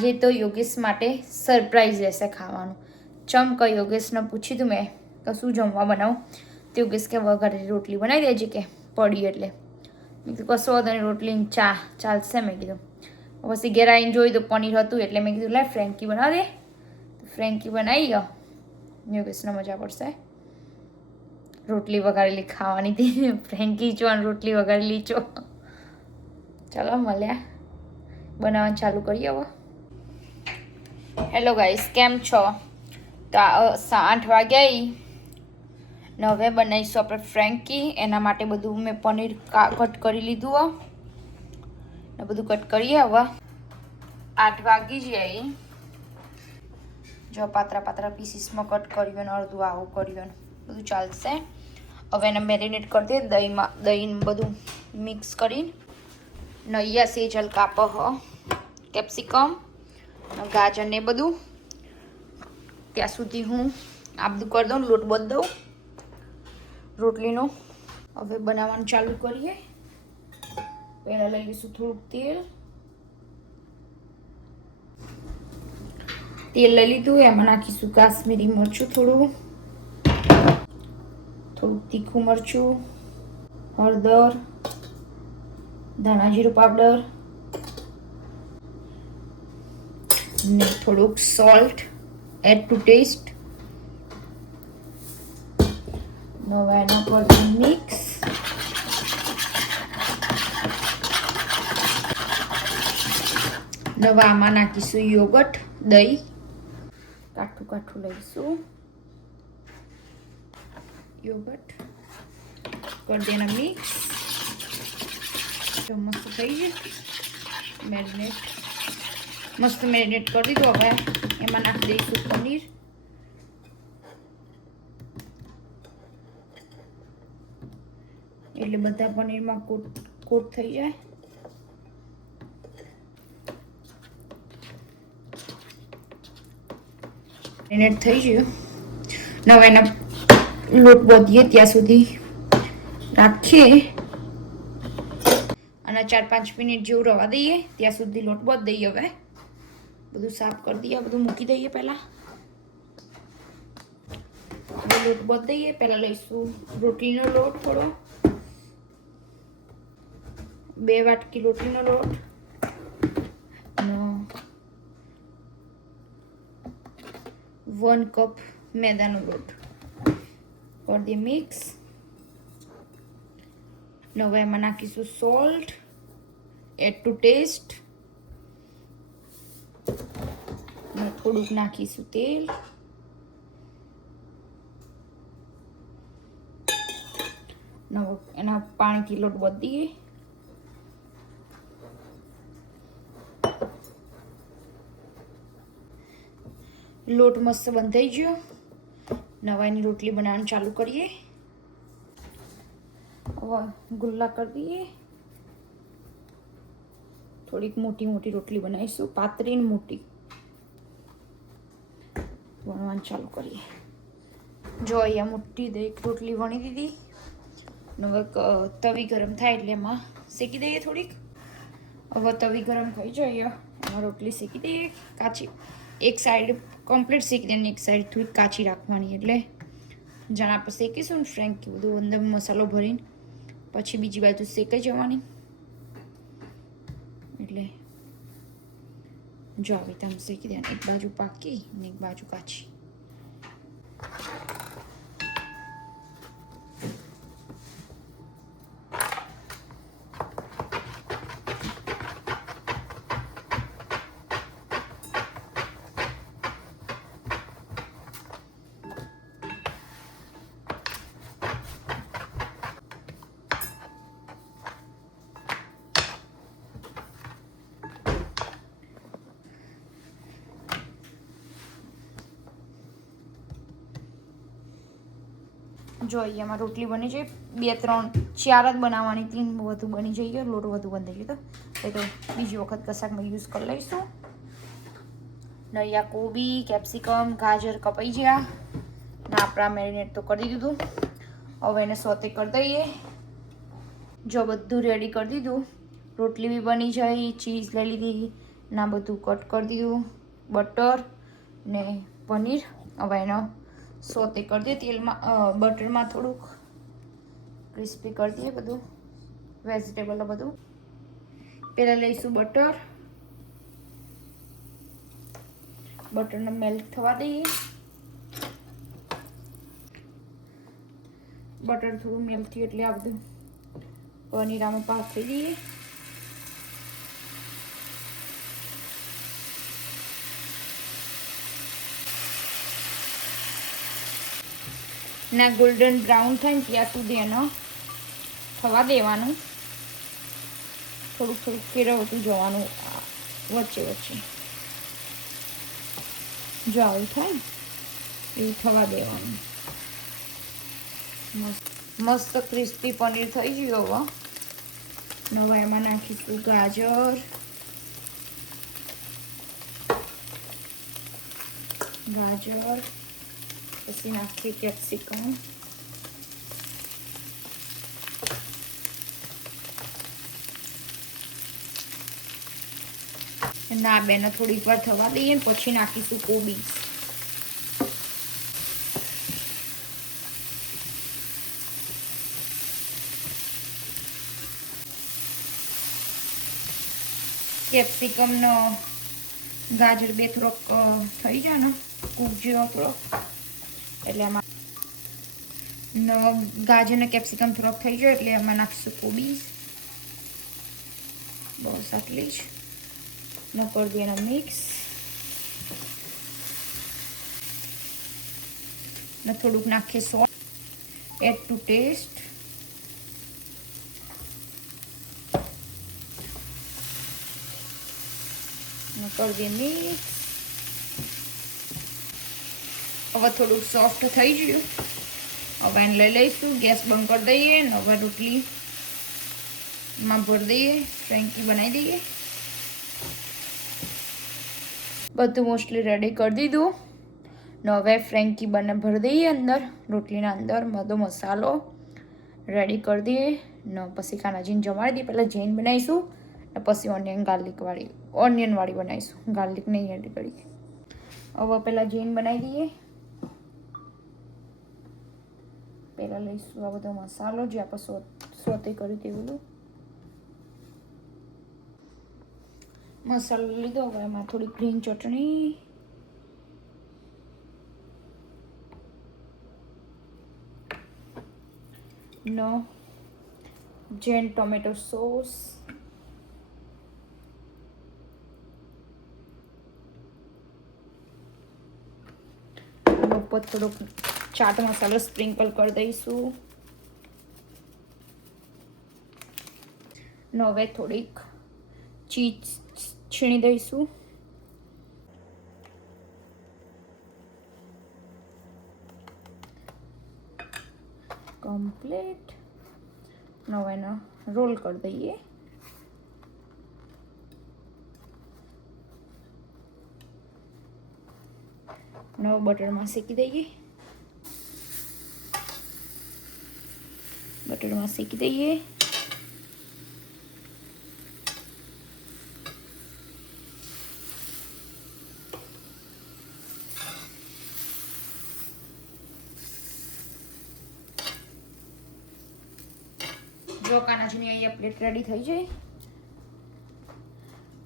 આજે તો યોગેશ માટે સરપ્રાઈઝ રહેશે ખાવાનું. ચમ કે યોગેશને પૂછ્યું તું મેં તો શું જમવા બનાવું, તો યોગેશ કે વઘારેલી રોટલી બનાવી દેજે કે પડી એટલે. મેં કીધું કશો વાંધો નહીં, રોટલી ચા ચાલશે. મેં કીધું પછી ઘેર આવીને જોયું તો પનીર હતું એટલે મેં કીધું લે ફ્રેન્કી બનાવી દે. ફ્રેન્કી બનાવી ગયો. યોગેશને મજા પડશે. રોટલી વઘારેલી ખાવાની હતી, ફ્રેન્કી છો અને રોટલી વઘારેલી છો. ચાલો મળ્યા, બનાવવાનું ચાલુ કરીએ હવે. હેલો ગાઈસ, કેમ છો? તો 8 વાગ્યા ને હવે બનાવીશું આપણે ફ્રેન્કી. એના માટે બધું મેં પનીર કટ કરી લીધું ને બધું કટ કરીએ હવે. 8 વાગી જાય. જો પાતળા પાતળા પીસીસમાં કટ કર્યું ને અડધું આવું કર્યું ને બધું ચાલશે. હવે એને મેરિનેટ કરી દે દહીંમાં, દહીં બધું મિક્સ કરીને. નૈયા સેજલ કાપ કેપ્સિકમ ગાજર ને બધું. ત્યાં સુધી હું આ બધું કરી દઉં, લોટ બાંધી દઉં રોટલીનો. હવે બનાવવાનું ચાલુ કરીએ. પહેલાં લઈ લઈશું થોડુંક તેલ. તેલ લઈ લીધું, એમાં નાખીશું કાશ્મીરી મરચું થોડું તીખું મરચું, હળદર, ધાણા જીરું પાવડર ને થોડુંક સોલ્ટ એડ ટુ ટેસ્ટ. હવે એના પર મિક્સ. હવે આમાં નાખીશું યોગર્ટ, દહીં કાઠું કાઠું લઈશું. યોગર્ટ કરી દેના મિક્સ. તો મસ્ત થઈ જાય મેરિનેટ. મસ્ત મેરિનેટ કરી દીધું. હવે એમાં નાખી દઈશું પનીર. એટલે બધા પનીરમાં કોટ થઈ જાય. મેરિનેટ થઈ ગયું. હવે એના લોટ બાંધીએ ત્યાં સુધી રાખીએ અને 4-5 મિનિટ જેવું રવા દઈએ. ત્યાં સુધી લોટ બાંધી દઈએ. હવે બધું સાફ કરી દઈએ, બધું મૂકી દઈએ. પહેલાં લોટ બાંધી દઈએ. પહેલાં લઈશું રોટલીનો લોટ થોડો, 2 વાટકી રોટલીનો લોટ અને 1 કપ મેદાનો લોટ કરી દઈએ મિક્સ. હવે એમાં નાખીશું સોલ્ટ એડ ટુ ટેસ્ટ ને થોડુંક નાખીશું તેલ. એના પાણીથી લોટ બાંધીએ. લોટ મસ્ત બંધાઈ ગયો. નવાઈની રોટલી બનાવવાનું ચાલુ કરીએ. હવે ગુલ્લા કરી દઈએ. થોડીક મોટી મોટી રોટલી બનાવીશું, પાતળી ને મોટી. વણવાનું ચાલુ કરીએ. જો અહીંયા મોટી દહીં રોટલી વણી દીધી. હવે તવી ગરમ થાય એટલે એમાં શેકી દઈએ થોડીક. હવે તવી ગરમ થઈ જાય એમાં રોટલી શેકી દઈએ કાચી. એક સાઈડ કમ્પ્લીટ શેકી દઈએ, એક સાઈડ થોડીક કાચી રાખવાની. એટલે જાણે આપણે શેકીશું ને ફ્રેન્કી બધું અંદર મસાલો ભરીને પછી બીજી બાજુ શેકાઈ જવાની. એટલે જો આવી તમે શેકી દેવાની. એક બાજુ પાકી ને એક બાજુ કાચી. જો અહીંયામાં રોટલી બની જાય. 2, 3, 4 જ બનાવવાની, 3 વધુ બની જઈએ. લોટ વધુ બંધાઈ ગયો તો બીજી વખત કશાકમાં યુઝ કરી લઈશું. નૈયા કોબી, કેપ્સિકમ, ગાજર કપાઈ ગયા ને આપણા મેરિનેટ તો કરી દીધું. હવે એને સોતે કરી દઈએ. જો બધું રેડી કરી દીધું. રોટલી બી બની જાય, ચીઝ લઈ લીધી, ના બધું કટ કરી દીધું, બટર ને પનીર. હવે એનો સોતે કરી દઈએ તેલમાં, બટરમાં થોડુંક ક્રિસ્પી કરી દઈએ બધું વેજીટેબલ બધું. પહેલાં લઈશું બટર, બટરને મેલ્ટ થવા દઈએ. બટર થોડું મેલ્ટ થયું એટલે આ બધું પનીર આમાં પાથરી દઈએ. ના ગોલ્ડન બ્રાઉન થાય ને ત્યાં સુધી એનો થવા દેવાનું. થોડુંક થોડુંક ફેરવતું જવાનું વચ્ચે વચ્ચે. જો આવું થાય એવું થવા દેવાનું. મસ્ત ક્રિસ્પી પનીર થઈ ગયું. હવે એમાં નાખીશું ગાજર, પછી નાખીએ કેપ્સિકમ, ના બેને થોડીક વાર થવા દઈએ ને પછી નાખીશું કોબીજ. કેપ્સિકમનો ગાજર બે થોડોક થઈ જાય ને કૂક જેવો થોડોક, એટલે એમાં ગાજર ને કેપ્સિકમ થોડોક થઈ જાય એટલે એમાં નાખીશું કોબીજ. બસ આટલી જ ન કરી દઈએ એનો મિક્સ ને થોડુંક નાખીએ સોલ્ટ એડ ટુ ટેસ્ટ. કરી દઈએ મિક્સ. હવે થોડુંક સોફ્ટ થઈ ગયું. હવે એને લઈ લઈશું, ગેસ બંધ કરી દઈએ ને હવે રોટલીમાં ભરી દઈએ, ફ્રેન્કી બનાવી દઈએ. બધું મોસ્ટલી રેડી કરી દીધું ને હવે ફ્રેન્કી ભરી દઈએ અંદર, રોટલીના અંદર. બધો મસાલો રેડી કરી દઈએ ને પછી કાનાજીને જમાડી દઈએ. પહેલાં જૈન બનાવીશું ને પછી ઓનિયન વાળી બનાવીશું. ગાર્લિક નહીં એડ કરીએ. હવે પહેલાં જૈન બનાવી દઈએ. પહેલાં લઈશું આ બધો મસાલો જે આપણે સોતે કર્યું તે બધું મસાલો લીધો. હવે એમાં થોડી ગ્રીન ચટણી, જૈન ટોમેટો સોસ, ઉપર થોડોક ચાટ મસાલો સ્પ્રિંકલ કરી દઈશું. ને હવે થોડીક ચીઝ છીણી દઈશું. કમ્પ્લીટ. હવે એનો રોલ કરી દઈએ. નવો બટરમાં શેકી દઈએ. જો કાનાજીની અહીંયા પ્લેટ રેડી થઈ જાય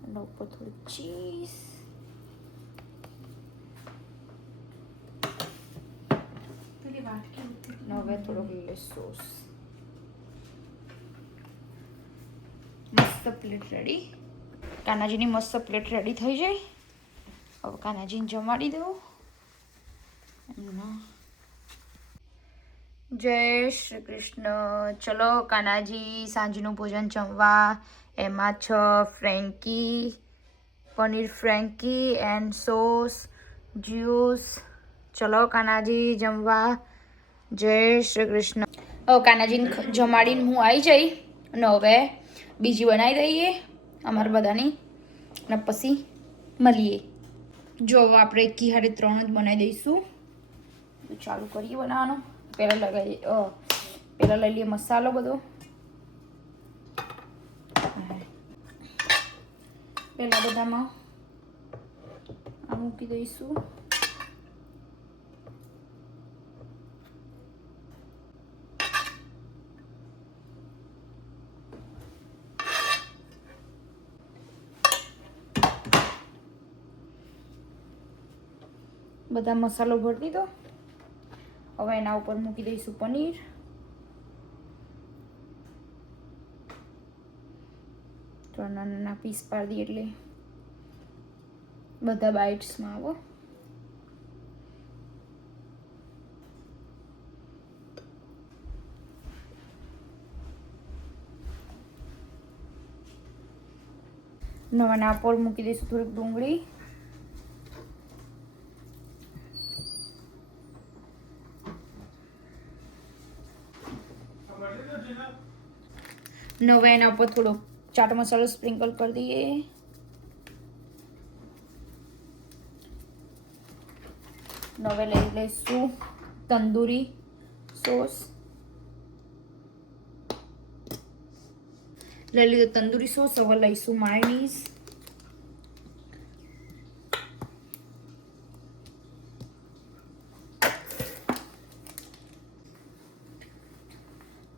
અને ઉપર થોડી ચીઝ, હવે થોડોક લીલો સોસ. મસ્ત પ્લેટ રેડી. કાનાજીની મસ્ત પ્લેટ રેડી થઈ જાય. હવે કાનાજીને જમાડી દઉં. જય શ્રી કૃષ્ણ. ચલો કાનાજી સાંજનું ભોજન જમવા. એમાં છે frankie, paneer frankie and sauce, juice. ચલો કાનાજી જમવા. જય શ્રી કૃષ્ણ. હવે કાનાજીને જમાડીને હું આવી જઈ અને હવે બીજી બનાવી દઈએ અમારા બધાની અને પછી મળીએ. જો હવે આપણે એકી હારે 3 જ બનાવી દઈશું. ચાલુ કરીએ બનાવવાનું. પહેલાં લઈ લઈએ મસાલો બધો. પહેલાં બધામાં આ મૂકી દઈશું. બધા મસાલો ભરી દીધો. હવે એના ઉપર મૂકી દઈશું પનીર. તો નાના નાના પીસ પાડી દઈએ એટલે બધા બાઇટ્સમાં આવો. નવાના ઉપર મૂકી દઈશું થોડીક ડુંગળી. નવા એના ઉપર થોડો ચાટ મસાલો સ્પ્રિંકલ કરી દઈએ. નવે લઈ લઈશું તંદૂરી સોસ. લઈ લીધો તંદૂરી સોસ. હવે લઈશું માયોનીઝ.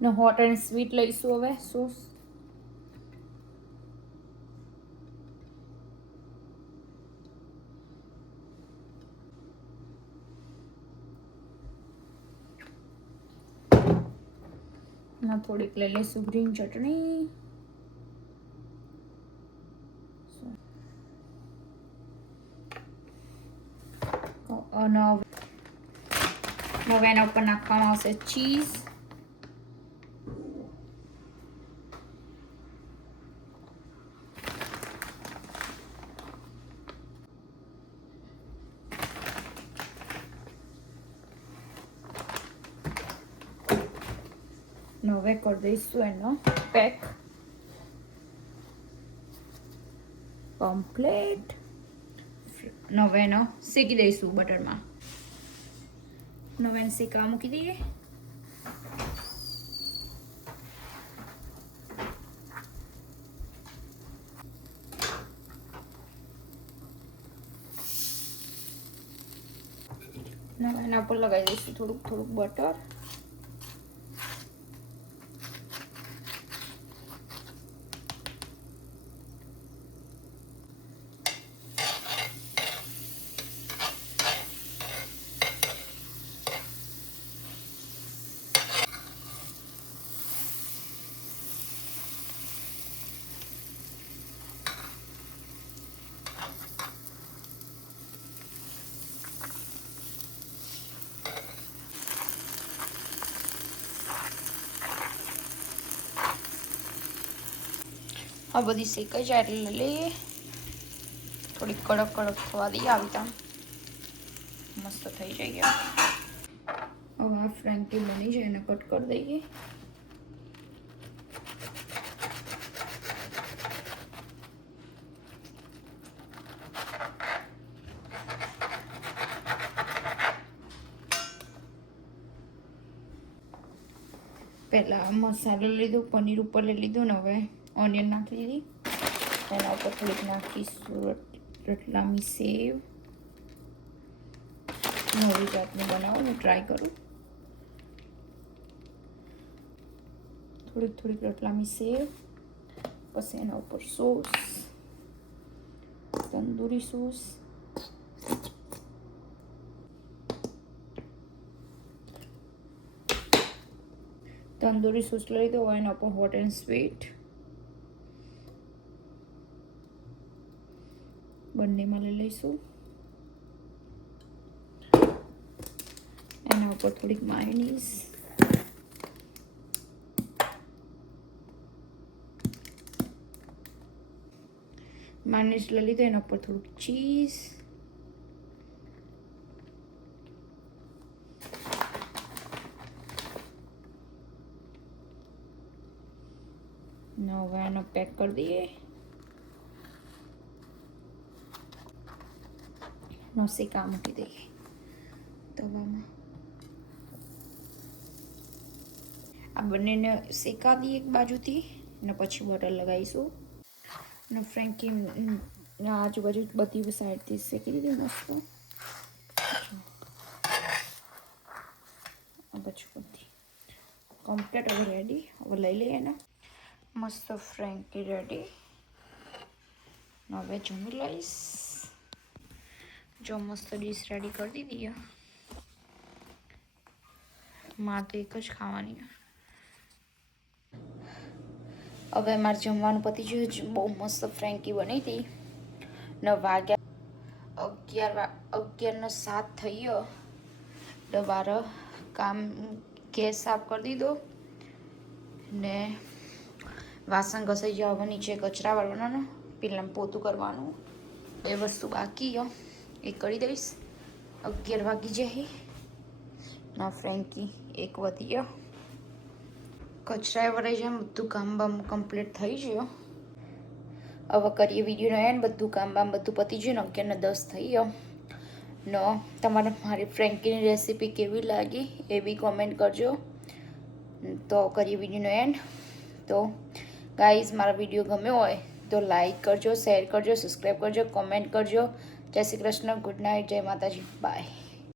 ને હોટ એન્ડ સ્વીટ લઈશું હવે સોસ. ના થોડીક લઈ લઈશું ગ્રીન ચટણી. અને હવે એના ઉપર નાખવામાં આવશે ચીઝ. હવે કરી દઈશું એનો પેક કમ્પ્લીટ. હવે એનો શેકી દઈશું બટરમાં. હવે એને શેકવા મૂકી દઈએ. હવે એના ઉપર લગાવી દઈશું થોડુંક થોડુંક બટર. આ બધી શેકાઈ જાય એટલે લઈએ. થોડી કડક કડક થવા દઈએ. આવી ત્યાં મસ્ત થઈ જાય. હવે આ ફ્રેન્કી બની જાય એને કટ કરી દઈએ. પહેલા મસાલો લીધો, પનીર ઉપર લઈ લીધું ને હવે ઓનિયન નાખી દીધી. એના ઉપર થોડીક નાખીશું રતલામી સેવ. નવી જાતનું બનાવું, હું ટ્રાય કરું. થોડીક થોડીક રતલામી સેવ. પછી એના ઉપર sauce, tandoori sauce. Tandoori sauce લઈ દો. એના ઉપર હોટ એન્ડ સ્વીટ બંનેમાં લઈ લઈશું. એના ઉપર થોડીક માયોનીઝ. માયોનીઝ લઈ લીધો. એના ઉપર થોડુંક ચીઝ. હવે એનો પેક કરી દઈએ. નો શેકા મૂકી દઈએ તવામાં. આ બંનેને શેકા દઈએ એક બાજુથી અને પછી બટર લગાવીશું. અને ફ્રેન્કી આજુબાજુ બધી સાઈડથી શેકી દીધી મસ્ત. પછી બધી કમ્પ્લીટ હવે રેડી. હવે લઈ લઈએ ને. મસ્ત ફ્રેન્કી રેડી. હવે જમી લઈશ. જો મસ્ત ડીશ રેડી કરી દીધી. મારે તો એક જ ખાવાની. હવે મારે જમવાનું પતી ગયું. બહુ મસ્ત ફ્રેન્કી બની હતી. 9 વાગ્યા 11:07 થઈ ગયો. દબારો કામ ગેસ સાફ કરી દીધો ને વાસણ ઘસાઈ ગયા. હવે નીચે કચરા વાળવાનો, પેલા પોતું કરવાનું, એ વસ્તુ બાકી એ કરી દઈશ. 11 વાગી જાય. ના ફ્રેન્કી એક વધી ગયો. કચરાએ વરાઈ જાય. બધું કામ બામ કમ્પ્લીટ થઈ ગયો. હવે કરીએ વિડીયોનો એન્ડ. બધું કામ બામ બધું પતી ગયું. 11:10 થઈ ગયો. તમારે મારી ફ્રેન્કીની રેસીપી કેવી લાગી એ બી કોમેન્ટ કરજો. તો કરીએ વિડીયોનો એન્ડ. તો ગાઈઝ, મારા વિડીયો ગમ્યો હોય તો લાઈક કરજો, શેર કરજો, સબસ્ક્રાઈબ કરજો, કોમેન્ટ કરજો. જય શ્રી કૃષ્ણ. Good night. જય માતાજી. બાય.